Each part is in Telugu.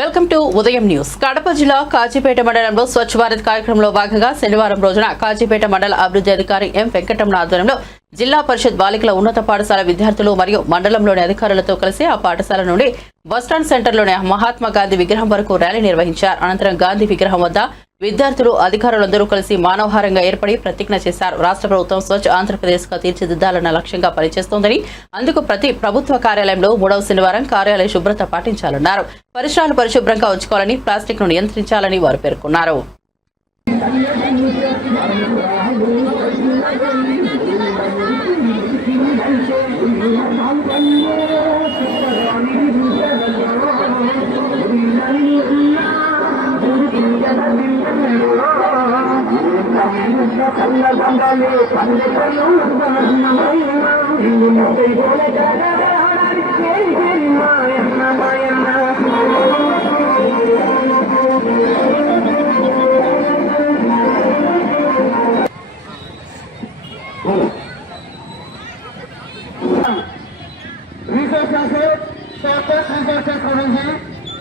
వెల్కమ్ టు ఉదయం న్యూస్. కడప జిల్లా కాజీపేట మండలంలో స్వచ్ఛ భారత్ కార్యక్రమంలో భాగంగా శనివారం రోజున కాజీపేట మండల అభివృద్ధి అధికారి ఎం వెంకటరమణ ఆధ్వర్యంలో జిల్లా పరిషత్ బాలికల ఉన్నత పాఠశాల విద్యార్థులు మరియు మండలంలోని అధికారులతో కలిసి ఆ పాఠశాల నుండి బస్టాండ్ సెంటర్లోని మహాత్మా గాంధీ విగ్రహం వరకు ర్యాలీ నిర్వహించారు. అనంతరం గాంధీ విగ్రహం వద్ద విద్యార్థులు అధికారులందరూ కలిసి మానవహారంగా ఏర్పడి ప్రతిజ్ఞ చేశారు. రాష్ట్ర ప్రభుత్వం స్వచ్ఛ ఆంధ్రప్రదేశ్ గా తీర్చిదిద్దాలన్న లక్ష్యంగా పనిచేస్తోందని, అందుకు ప్రతి ప్రభుత్వ కార్యాలయంలో 3వ శనివారం కార్యాలయ శుభ్రత పాటించాలన్నారు. పరిసరాలు పరిశుభ్రంగా ఉంచుకోవాలని, ప్లాస్టిక్ ను నియంత్రించాలని వారు పేర్కొన్నారు.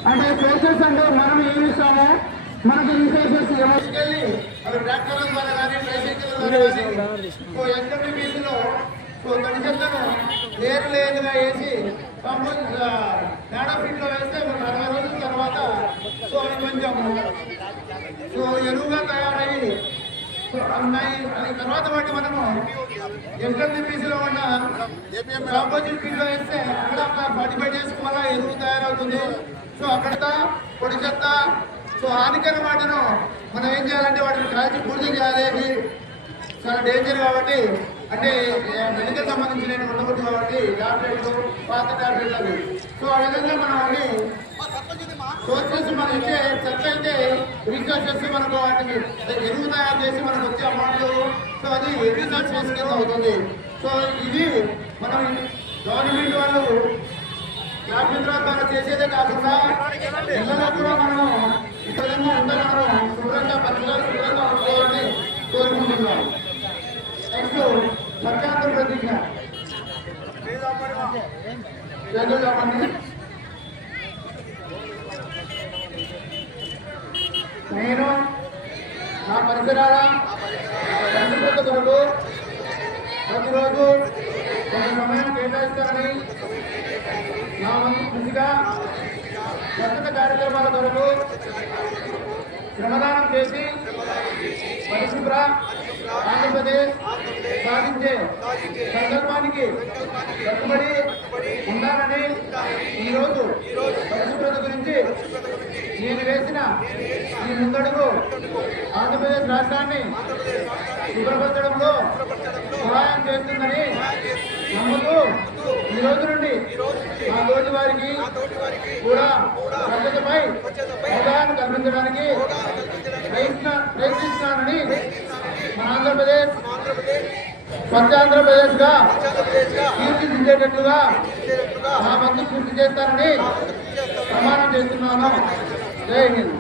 అంటే ప్లేసెస్ అంటే మనం ఏమి ఇస్తామో మనకి రీసోర్సెస్ ఏమొచ్చుకెళ్ళి అది ట్రాక్టర్ల ద్వారా కానీ ట్రైసైకిల్ ద్వారా కానీ ఎన్డబ్ల్యూపీసీలో తడిచెత్తను లేరుగా వేసి కంపోజ్ నాడాఫీట్లో వేస్తే మనకు 60 రోజుల తర్వాత అది కొంచెం ఎరువుగా తయారయ్యి అది తర్వాత వాటి మనము ఎన్డబ్ల్యూపీసీలో ఉన్న కాంపోజిట్ ఫీల్డ్లో వేస్తే అక్కడ 45 డేస్ మళ్ళీ ఎరువు తయారవుతుంది. అక్కడ పొడి చెత్త హానికర వాటిను మనం ఏం చేయాలంటే వాటిని కాల్చి పూర్తి చేయాలి. చాలా డేంజర్ కాబట్టి, అంటే మెడికల్ సంబంధించిన ఉండకూడదు కాబట్టి టాబ్లెట్లు, పాత టాబ్లెట్లు అవి. ఆ విధంగా మనం అన్ని సోర్సెస్ మనం ఇచ్చే చెత్త అయితే రీసోర్సెస్ మనకు వాటికి ఎరువు తయారు చేసి మనకు వచ్చే అమౌంట్ అది రీసోర్సెస్ కింద అవుతుంది. ఇది మనం గవర్నమెంట్ వాళ్ళు జాగ్రత్తగా మనం చేసేదే కాకుండా ఇళ్ళలో కూడా మనం ఈ విధంగా ఉండాలని శుభ్రంగా పరిసరాలు శుభ్రంగా ఉండాలని కోరుకుంటున్నాం. నెక్స్ట్ సత్యాంధ్ర ప్రతిజ్ఞ నేను నా పరిసరాల పరిశుభ్రత కొరకు ప్రతిరోజు కొంత సమయం కేటాయిస్తానని, నా వంతు కృషిగా స్వచ్ఛత కార్యక్రమాల కొరకు శ్రమదానం చేసి పరిశుభ్ర ఆంధ్రప్రదేశ్ సాధించే సంకల్పానికి కట్టుబడి ఉండాలని ఈరోజు పరిశుభ్రత గురించి నేను వేసిన ఈ ముందడుగు ఆంధ్రప్రదేశ్ రాష్ట్రాన్ని శుభ్రపరచడంలో సహాయం చేస్తుందని నమ్ముతూ ఈ రోజు నుండి మా తోటి వారికి కూడా స్వచ్ఛతపై అవగాహన కల్పించడానికి ప్రయత్నిస్తున్నానని, మన ఆంధ్రప్రదేశ్ స్వచ్ఛ ఆంధ్రప్రదేశ్ గా తీర్చిదిద్దేటట్లుగా నా వంతు పూర్తి చేస్తానని ప్రమాణం చేస్తున్నాను. జై హింద్.